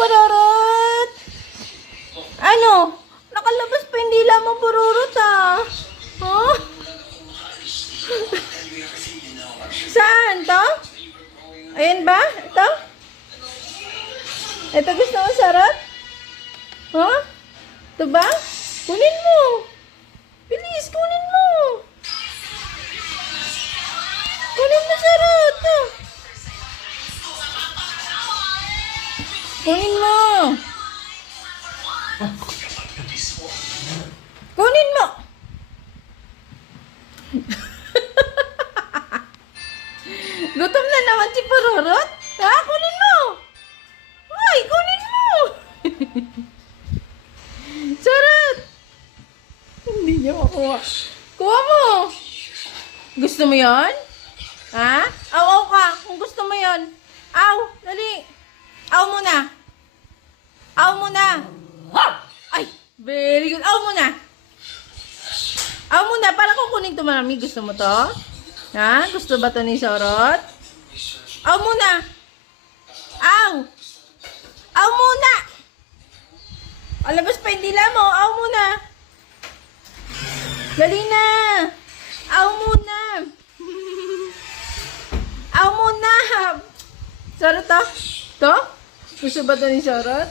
Pururut? Ano? Nakalabas pa yung dila mo, Pururut, ah. Huh? Saan? To? Ayan ba? Ito? Ito gusto mo, Sarot? Huh? Ito ba? Kunin mo. Bilis, kunin mo. Kunin mo, Sarot. Kunin mo. Kunin mo. Gutom na naman si Pururut. Ha? Kunin mo. Ay, kunin mo. Sarot. Hindi niya makuha. Kuha mo. Gusto mo yon? Ha? Aw ka. Kung gusto mo yon. Aw. Dali. Aw muna. Aw muna. Ay. Very good. Aw muna. Aw muna. Para kukunin ito marami. Gusto mo to? Ha? Gusto ba to ni Sarot? Aw muna. Aw. Aw muna. Alabas pa yung dila mo. Aw muna. Dali na. Aw muna. Aw muna. Sarot to? To? Gusto ba to ni Sarot?